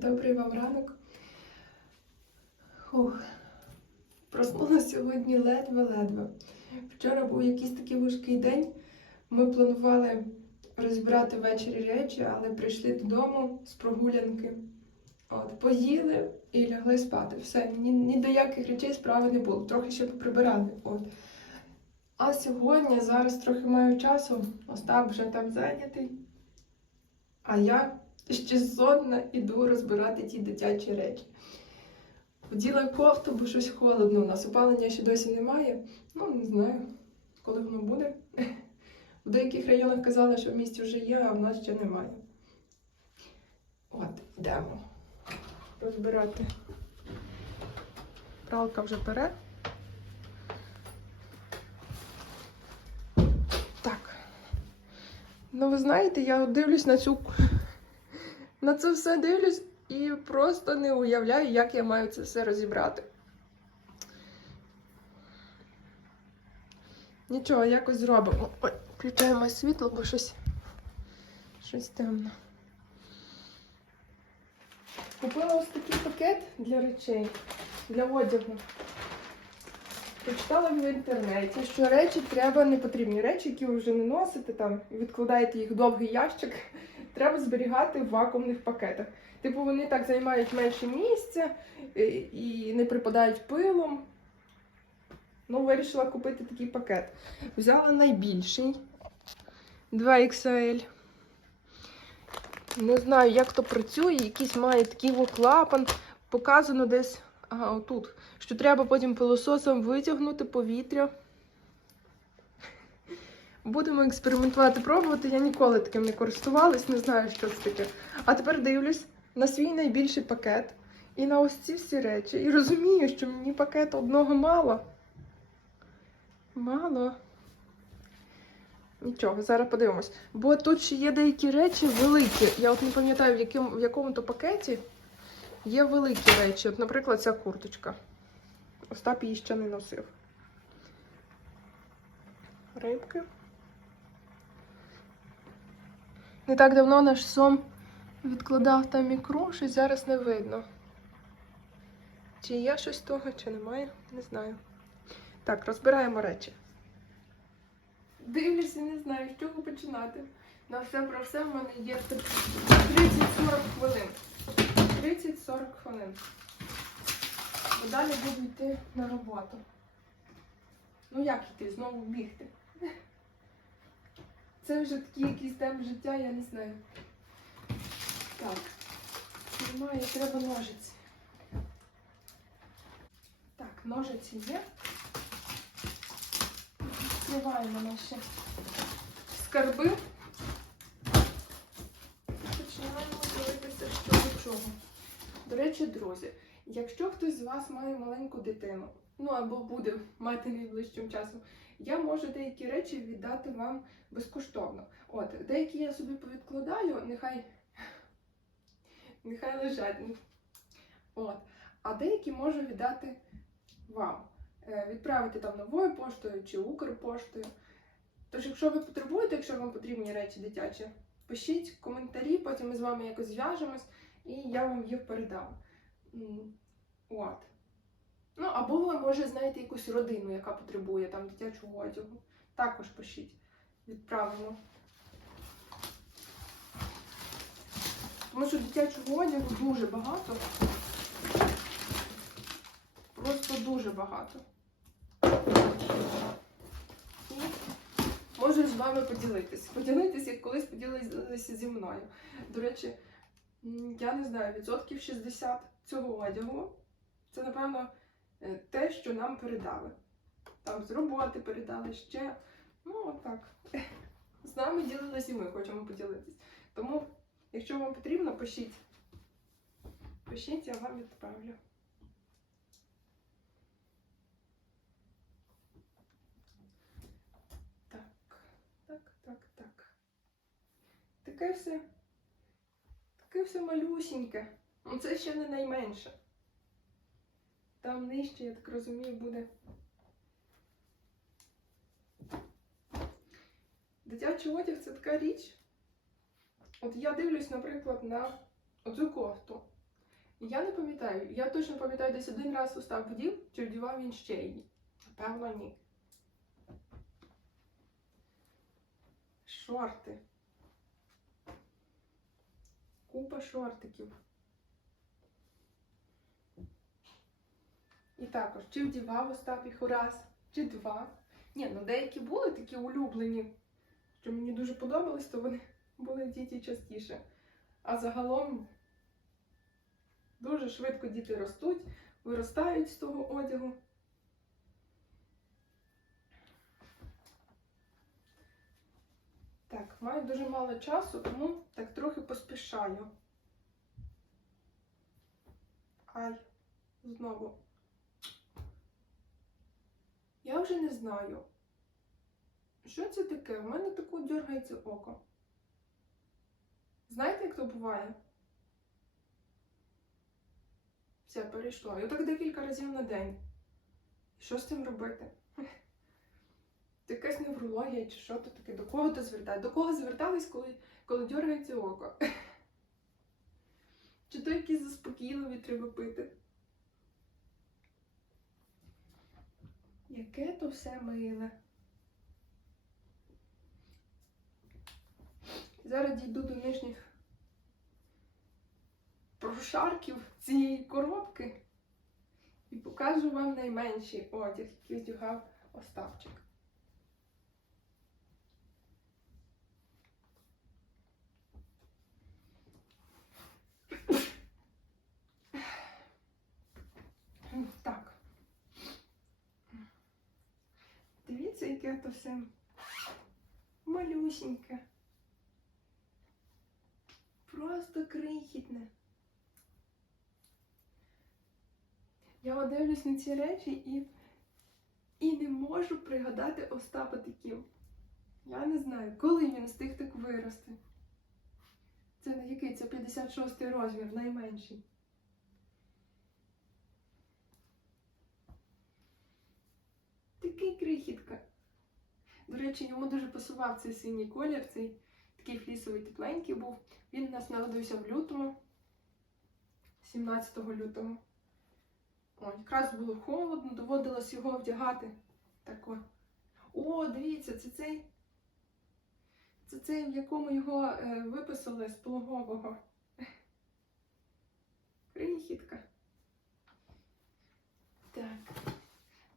Добрий вам ранок. Ух. Проснулася сьогодні ледве-ледве. Вчора був якийсь такий важкий день. Ми планували розібрати ввечері речі, але прийшли додому з прогулянки. От, поїли і лягли спати. Все, ні, ні до яких речей справи не було. Трохи ще поприбирали. От. А сьогодні, зараз трохи маю часу, Остап вже там зайнятий. А я ще сонна іду розбирати ті дитячі речі. Вділа кофту, бо щось холодно. У нас опалення ще досі немає. Ну, не знаю, коли воно буде. В деяких районах казали, що в місті вже є, а в нас ще немає. От, йдемо розбирати. Пралка вже пере. Так. Ну, ви знаєте, я дивлюсь на цю. На це все дивлюсь і просто не уявляю, як я маю це все розібрати. Нічого, якось зробимо. Ой, включаємо світло, бо щось, щось темно. Купила ось такий пакет для речей, для одягу. Прочитала в інтернеті, що речі треба непотрібні речі, які ви вже не носите там і відкладаєте їх в довгий ящик, треба зберігати в вакуумних пакетах. Типу вони так займають менше місця і- і не припадають пилом. Ну, вирішила купити такий пакет. Взяла найбільший 2XL. Не знаю, як то працює, якийсь має такий клапан. Показано десь ага, отут, що треба потім пилососом витягнути повітря. Будемо експериментувати, пробувати. Я ніколи таким не користувалась, не знаю, що це таке. А тепер дивлюсь на свій найбільший пакет і на ось ці всі речі. І розумію, що мені пакет одного мало. Мало. Нічого, зараз подивимось. Бо тут ще є деякі речі великі. Я от не пам'ятаю, в, яким, в якому то пакеті є великі речі. От, наприклад, ця курточка. Остап її ще не носив. Рибки. Не так давно наш сом відкладав там ікру, щось зараз не видно. Чи є щось того, чи немає, не знаю. Так, розбираємо речі. Дивлюся, не знаю, з чого починати. На все про все в мене є 30-40 хвилин. 30-40 хвилин. Бо далі буду йти на роботу. Ну як йти? Знову бігти. Це вже такий якийсь темп життя, я не знаю. Так. Немає, треба ножиці. Так, ножиці є. Відкриваємо наші скарби. Починаємо дивитися, що до чого. До речі, друзі, якщо хтось з вас має маленьку дитину, ну або буде мати найближчим часом, я можу деякі речі віддати вам безкоштовно. От, деякі я собі повідкладаю, нехай, нехай лежать. От. А деякі можу віддати вам. Е, Відправити там новою поштою чи Укрпоштою. Тож, якщо ви потребуєте, якщо вам потрібні речі дитячі, пишіть коментарі, потім ми з вами якось зв'яжемось і я вам їх передам. От. Ну, або ви, може, знаєте якусь родину, яка потребує там дитячого одягу. Також пишіть. Відправимо. Тому що дитячого одягу дуже багато. Просто дуже багато. Можу з вами поділитись. Поділитись, як колись поділилися зі мною. До речі, я не знаю, відсотків 60 цього одягу. Це, напевно, те, що нам передали. Там з роботи передали ще. Ну, отак. З нами ділилися і ми хочемо поділитись. Тому, якщо вам потрібно, пишіть. Пишіть, я вам відправлю. Так, так, так, так. Таке все. Таке все малюсіньке. Ну, це ще не найменше. Там нижче, я так розумію, буде. Дитячий одяг це така річ. От я дивлюсь, наприклад, на оцю кофту. Я не пам'ятаю. Я точно пам'ятаю, десь один раз Остап вдів, чи вдівав він ще її. Напевно, ні. Шорти. Купа шортиків. І також, чи вдівав Остап їх раз, чи два. Ні, ну деякі були такі улюблені, що мені дуже подобались, то вони були діті частіше. А загалом дуже швидко діти ростуть, виростають з того одягу. Так, маю дуже мало часу, тому так трохи поспішаю. Ай, знову. Я вже не знаю. Що це таке? У мене тако дергається око. Знаєте, як то буває? Все, перейшло. І отак декілька разів на день. Що з цим робити? Це якась неврологія чи що то таке? До кого то звертати? До кого звертались, коли, коли дергається око? Чи то якісь заспокійливі треба пити? Яке то все миле. Зараз дійду до нижніх прошарків цієї коробки і покажу вам найменший одяг, який одягав Остапчик. Так. Дивіться, то малюсіньке. Просто крихітне. Я дивлюсь на ці речі і, і не можу пригадати Остапа таким. Я не знаю, коли він встиг так вирости. Це на який? Це 56 й розмір, найменший. Такий крихітка. До речі, йому дуже пасував цей синій колір, цей такий флісовий тепленький був. Він у нас народився в лютому, 17 лютого. О, якраз було холодно, доводилось його вдягати. Так о. Дивіться, це цей. Це цей, в якому його е, виписали з пологового. Крихітка. Так.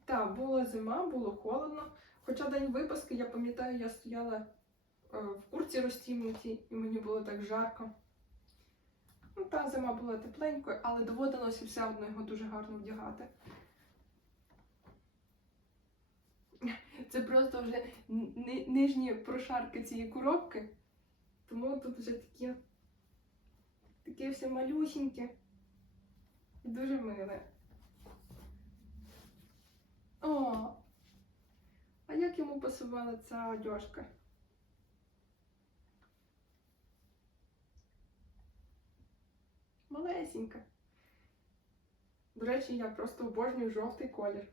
Так, була зима, було холодно. Хоча день випаски, я пам'ятаю, я стояла е, в курці розтімнутій, і мені було так жарко. Ну, та зима була тепленькою, але доводилося все одно його дуже гарно вдягати. Це просто вже ни- нижні прошарки цієї коробки. Тому тут вже такі, таке все малюсіньке і дуже миле. О, а як йому пасувала ця одежка? Малесенька. До речі, я просто обожнюю жовтий колір.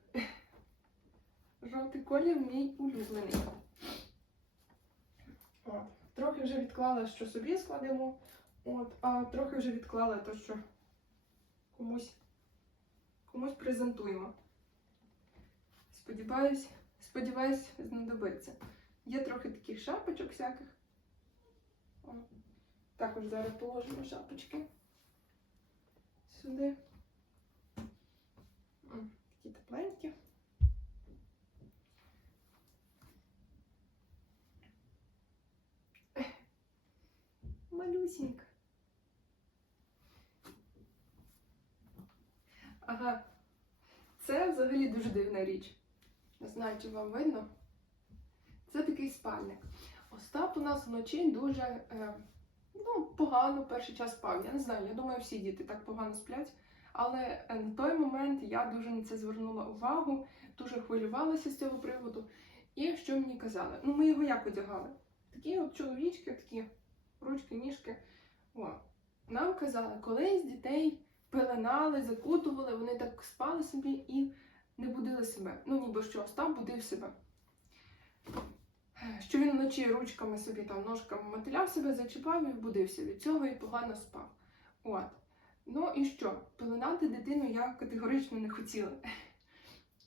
Жовтий колір мій улюблений. От. Трохи вже відклала, що собі складемо, от, а трохи вже відклала те, що комусь, комусь презентуємо. Сподіваюсь, сподіваюсь, знадобиться. Є трохи таких шапочок всяких. О. Також зараз положимо шапочки сюди. М, Такі тепленькі. Малюсінька. Ага. Це взагалі дуже дивна річ. Не знаю, чи вам видно. Це такий спальник. Остап у нас вночі дуже е, ну, погано перший час спав. Я не знаю, я думаю, всі діти так погано сплять. Але е, на той момент я дуже на це звернула увагу, дуже хвилювалася з цього приводу. І що мені казали? Ну, ми його як одягали? Такі от чоловічки, такі ручки, ніжки. О. Нам казали, колись дітей пеленали, закутували, вони так спали собі і не будили себе. Ну, ніби що, Остап будив себе. Що він вночі ручками собі там ножками мотиляв себе, зачіпав і будився. Від цього і погано спав. От. Ну і що? Пеленати дитину я категорично не хотіла.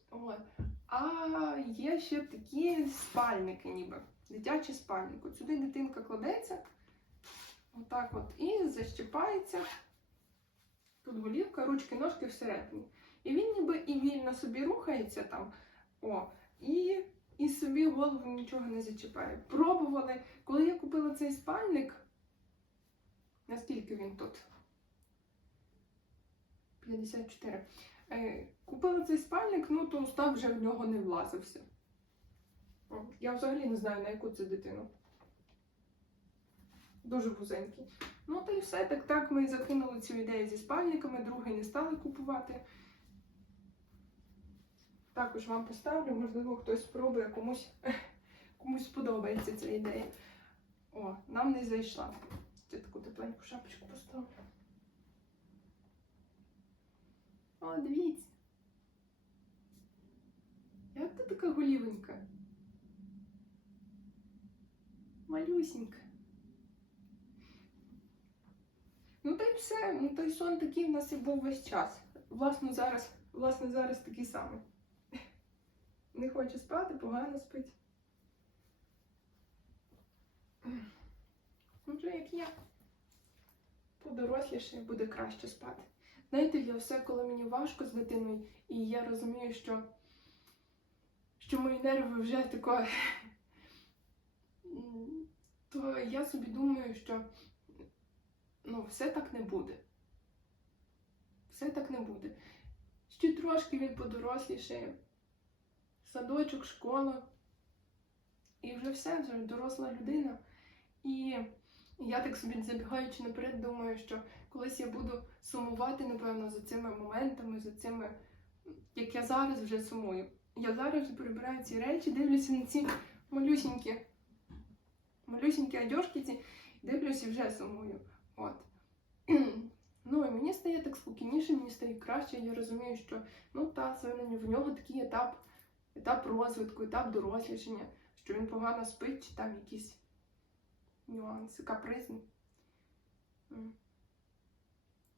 От. А є ще такі спальники, ніби. Дитячий спальник. От сюди дитинка кладеться, отак от, і защіпається. Тут голівка, ручки, ножки всередині. І він ніби і вільно собі рухається там. О, і, і собі голову нічого не зачіпає. Пробували, коли я купила цей спальник, наскільки він тут? 54. Е, Купила цей спальник, ну то Остап вже в нього не влазився. Я взагалі не знаю, на яку це дитину. Дуже вузенький. Ну та й все. Так так ми закинули цю ідею зі спальниками, другий не стали купувати. Також вам поставлю, можливо, хтось спробує, комусь, комусь сподобається ця ідея. О, нам не зайшла. Ще таку тепленьку шапочку поставлю. О, дивіться. Як ти така голівенька? Малюсенька. Ну та й все. Ну той сон такий в нас і був весь час. Власне, зараз, власне, зараз такий самий. Не хоче спати, погано спить. Ну, вже як я. Подоросліше буде краще спати. Знаєте, я все, коли мені важко з дитиною, і я розумію, що, що мої нерви вже тако, то я собі думаю, що ну, все так не буде. Все так не буде. Ще трошки він подорослішає. Садочок, школа. І вже все, вже доросла людина. І я так собі забігаючи наперед, думаю, що колись я буду сумувати, напевно, за цими моментами, за цими, як я зараз вже сумую. Я зараз вже перебираю ці речі, дивлюся на ці малюсінькі, малюсінькі одежки дивлюся і вже сумую. От. Ну і мені стає так спокійніше, мені стає краще. Я розумію, що ну та це в нього такий етап, етап розвитку, етап дорослішання, що він погано спить, чи там якісь нюанси, капризні.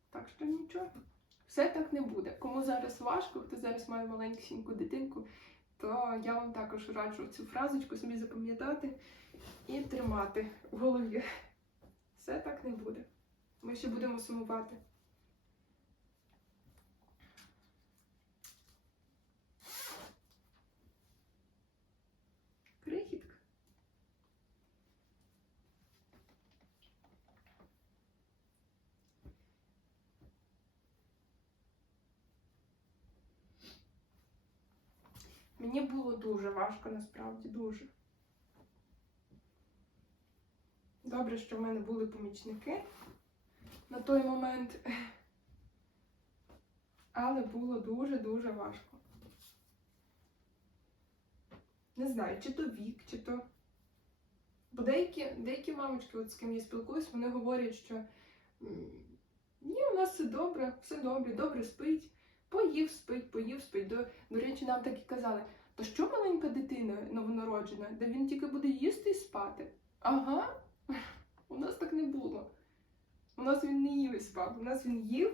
Так що нічого. Все так не буде. Кому зараз важко, хто зараз має маленьку дитинку, то я вам також раджу цю фразочку собі запам'ятати і тримати в голові. Все так не буде. Ми ще будемо сумувати. Крихітка. Мені було дуже важко, насправді, дуже. Добре, що в мене були помічники на той момент. Але було дуже-дуже важко. Не знаю, чи то вік, чи то. Бо деякі, деякі мамочки, от з ким я спілкуюсь, вони говорять, що ні, у нас все добре, все добре, добре спить, поїв спить, поїв спить. До, до речі, нам так і казали, то що маленька дитина новонароджена, де він тільки буде їсти і спати? Ага, у нас так не було. У нас він не їв і спав. У нас він їв,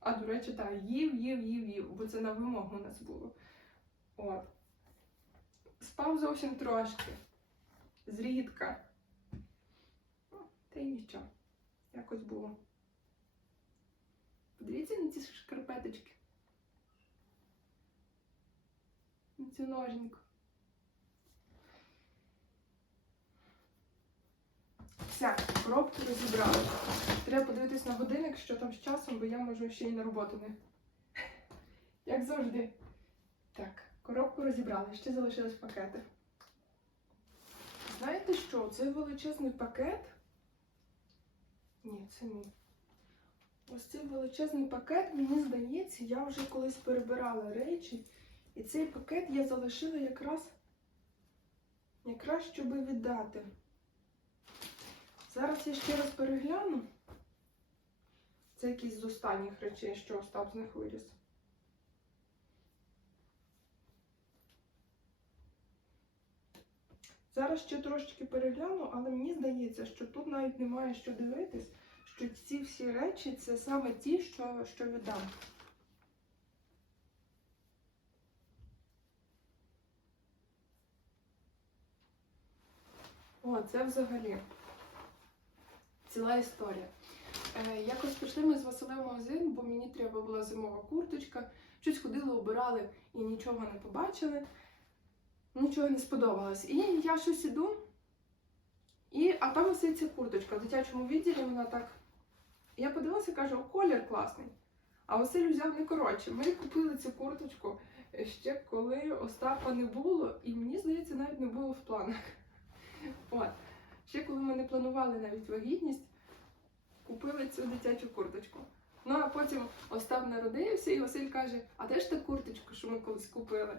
а до речі, так, їв, їв, їв, їв, бо це на вимогу у нас було. От. Спав зовсім трошки. Зрідка. Ну, Та й нічого. Якось було. Подивіться на ці шкарпеточки. На цю ноженьку. Все, коробку розібрали. Треба подивитись на годинник, що там з часом, бо я можу ще й на роботу не. Як завжди. Так, коробку розібрали, ще залишились пакети. Знаєте що? Цей величезний пакет. Ні, це ні. Ось цей величезний пакет, мені здається, я вже колись перебирала речі. І цей пакет я залишила якраз, якраз щоб віддати. Зараз я ще раз перегляну. Це якісь з останніх речей, що Остап з них виріс. Зараз ще трошечки перегляну, але мені здається, що тут навіть немає що дивитись, що ці всі речі це саме ті, що, що віддам. О, це взагалі ціла історія. Е, якось пішли ми з Василем магазин, бо мені треба була зимова курточка. Щось ходили, обирали і нічого не побачили, нічого не сподобалось. І я щось іду, і, а там висить курточка в дитячому відділі, вона так. Я подивилася, кажу, колір класний. А Василь взяв не коротше. Ми купили цю курточку ще коли Остапа не було, і мені здається, навіть не було в планах. От. Ще коли ми не планували навіть вагітність, купили цю дитячу курточку. Ну а потім Остап народився, і Василь каже: А де ж та курточка, що ми колись купили?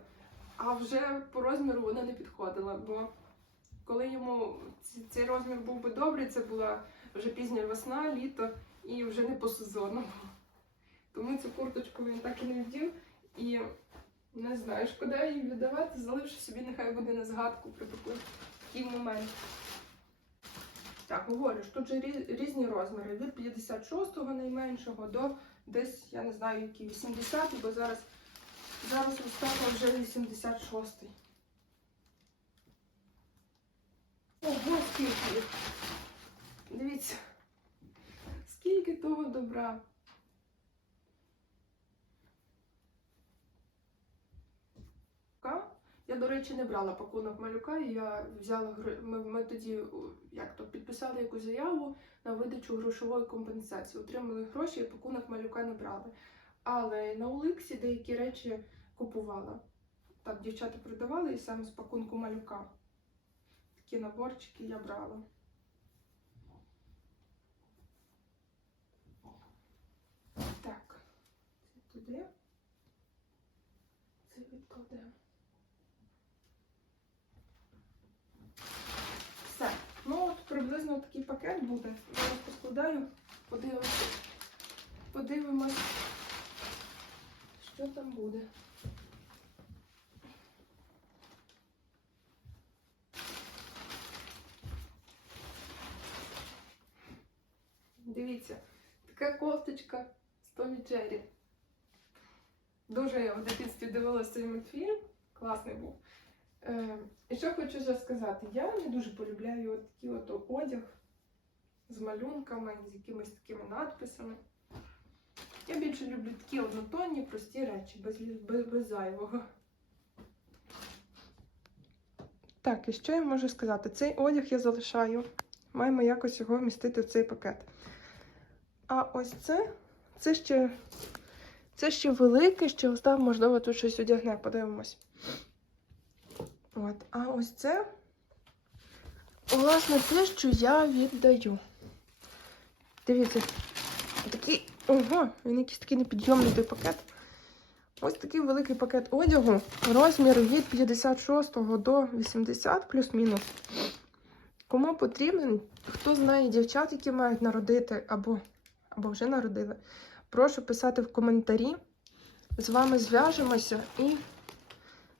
А вже по розміру вона не підходила, бо коли йому цей розмір був би добрий, це була вже пізня весна, літо і вже не по сезону. Тому цю курточку він так і не вдів. І не знаю, шкода її віддавати, залишу собі, нехай буде на згадку про такий, такий момент. Так, говорю, що тут же різні розміри. Від 56-го найменшого до десь, я не знаю, який 80-й, бо зараз, зараз Остапа вже 86-й. Ого, скільки. Дивіться, скільки того добра. Я, до речі, не брала пакунок малюка, і я взяла ми, ми тоді як то підписали якусь заяву на видачу грошової компенсації. Отримали гроші, і пакунок малюка не брали. Але на Уликсі деякі речі купувала. Так, дівчата продавали і саме з пакунку малюка. Такі наборчики я брала. Так, це туди. Це відкладемо. Все. Ну от приблизно такий пакет буде. Зараз поскладаю, подивимося. Подивимось, що там буде. Дивіться, така кофточка з Томі Джері. Дуже я в дитинстві дивилася цей мультфільм. Класний був. Е, і що хочу ще сказати, я не дуже полюбляю от такий от одяг з малюнками, з якимись такими надписами. Я більше люблю такі однотонні, прості речі, без, без, без зайвого. Так, і що я можу сказати? Цей одяг я залишаю. Маємо якось його вмістити в цей пакет. А ось це, це ще, це ще велике, ще Остав, можливо, тут щось одягне, подивимось. От. А ось це, власне, те, що я віддаю. Дивіться, такий, ого, він якийсь такий непідйомний той пакет. Ось такий великий пакет одягу. Розмір від 56 до 80 плюс-мінус. Кому потрібен, хто знає дівчат, які мають народити або, або вже народили, прошу писати в коментарі. З вами зв'яжемося і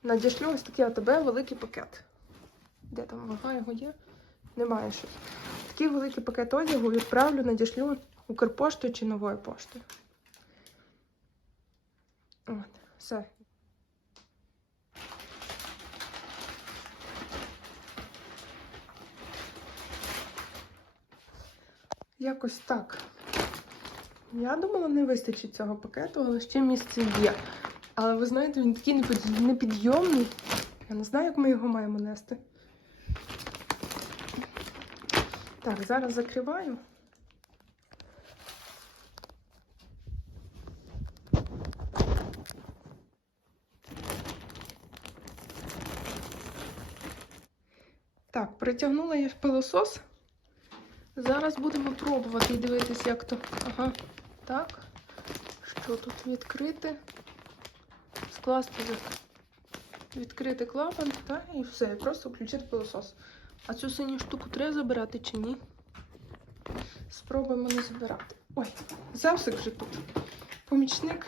надішлю ось такий АТБ великий пакет. Де там вага його є? Немає щось. Такий великий пакет одягу відправлю, надішлю Укрпоштою чи новою поштою. От, все. Якось так. Я думала, не вистачить цього пакету, але ще місце є. Але ви знаєте, він такий непідйомний. Я не знаю, як ми його маємо нести. Так, зараз закриваю. Так, притягнула я пилосос. Зараз будемо пробувати і дивитись, як то. Ага, так. Що тут відкрити? Скласти від- відкрити клапан, та і все, і просто включити пилосос. А цю синю штуку треба забирати чи ні? Спробуємо не забирати. Ой, завсик вже тут. Помічник.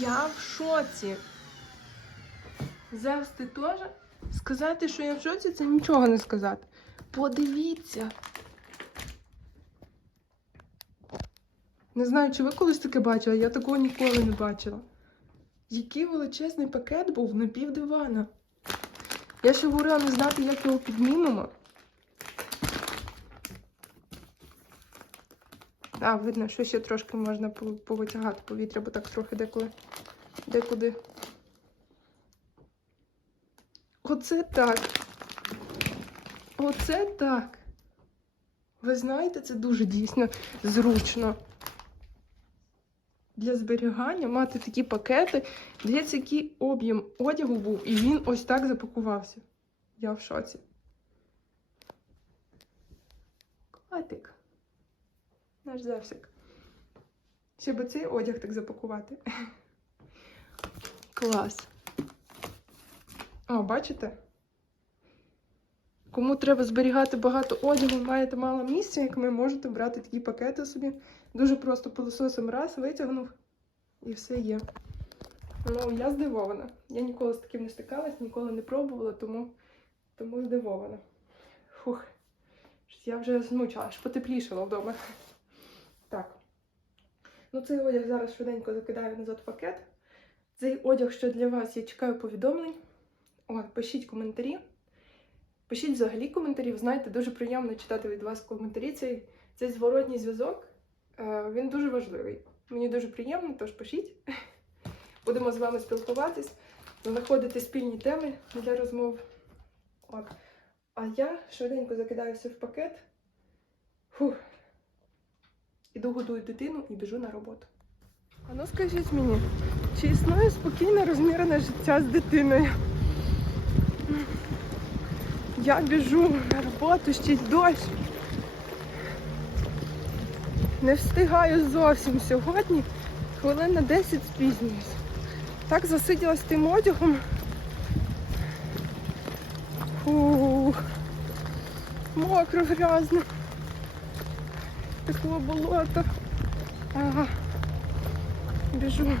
Я в шоці. Зевс, теж? Сказати, що я в шоці, це нічого не сказати. Подивіться. Не знаю, чи ви колись таке бачили, я такого ніколи не бачила. Який величезний пакет був на пів дивана. Я ще говорила не знати, як його піднімемо. А, видно, що ще трошки можна повитягати повітря, бо так трохи деколи. Декуди. Оце так. Оце так. Ви знаєте, це дуже дійсно зручно. Для зберігання мати такі пакети. Дивіться, який об'єм одягу був, і він ось так запакувався. Я в шоці. Котик. Наш Зевсик. Ще би цей одяг так запакувати. Клас. О, бачите? Кому треба зберігати багато одягу, маєте мало місця, як ми можете брати такі пакети собі. Дуже просто пилососом раз, витягнув і все є. Ну, я здивована. Я ніколи з таким не стикалась, ніколи не пробувала, тому, тому здивована. Фух. Я вже змучила, аж потеплішало вдома. Так. Ну, цей одяг зараз швиденько закидаю назад в пакет. Цей одяг, що для вас, я чекаю повідомлень. О, пишіть коментарі. Пишіть взагалі коментарі. Ви знаєте, дуже приємно читати від вас коментарі. Цей, цей зворотній зв'язок е, він дуже важливий. Мені дуже приємно, тож пишіть. Будемо з вами спілкуватись, знаходити спільні теми для розмов. От. А я швиденько закидаю все в пакет. Фух. Іду годую дитину і біжу на роботу. А ну скажіть мені, чи існує спокійне розмірене життя з дитиною? Я біжу на роботу, ще й дощ. Не встигаю зовсім сьогодні. Хвилин на 10 спізнююсь. Так засиділась тим одягом. Фух. Мокро, грязно. Такого болота. Ага. Біжу.